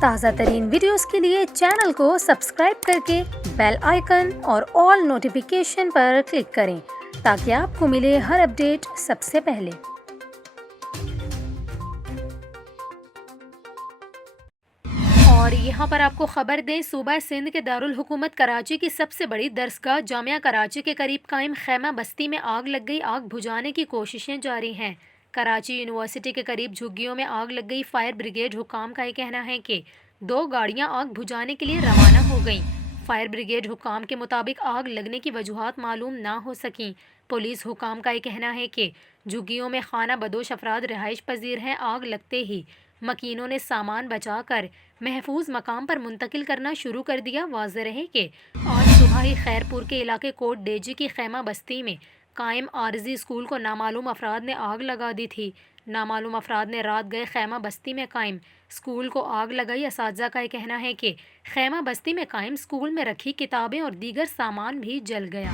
تازہ ترین ویڈیوز کے لیے چینل کو سبسکرائب کر کے بیل آئیکن اور آل نوٹیفیکیشن پر کلک کریں تاکہ آپ کو ملے ہر اپڈیٹ سب سے پہلے۔ اور یہاں پر آپ کو خبر دیں، صوبہ سندھ کے دارالحکومت کراچی کی سب سے بڑی درسگاہ جامعہ کراچی کے قریب قائم خیمہ بستی میں آگ لگ گئی۔ آگ بجھانے کی کوششیں جاری ہیں۔ کراچی یونیورسٹی کے قریب جھگیوں میں آگ لگ گئی۔ فائر بریگیڈ حکام کا یہ کہنا ہے کہ 2 گاڑیاں آگ بجھانے کے لیے روانہ ہو گئیں۔ فائر بریگیڈ حکام کے مطابق آگ لگنے کی وجوہات معلوم نہ ہو سکیں۔ پولیس حکام کا یہ کہنا ہے کہ جھگیوں میں خانہ بدوش افراد رہائش پذیر ہیں۔ آگ لگتے ہی مکینوں نے سامان بچا کر محفوظ مقام پر منتقل کرنا شروع کر دیا۔ واضح رہے کہ آج صبح ہی خیرپور کے علاقے کوٹ ڈیجی کی خیمہ بستی میں قائم عارضی اسکول کو نامعلوم افراد نے آگ لگا دی تھی۔ نامعلوم افراد نے رات گئے خیمہ بستی میں قائم اسکول کو آگ لگائی۔ اساتذہ کا یہ کہنا ہے کہ خیمہ بستی میں قائم اسکول میں رکھی کتابیں اور دیگر سامان بھی جل گیا۔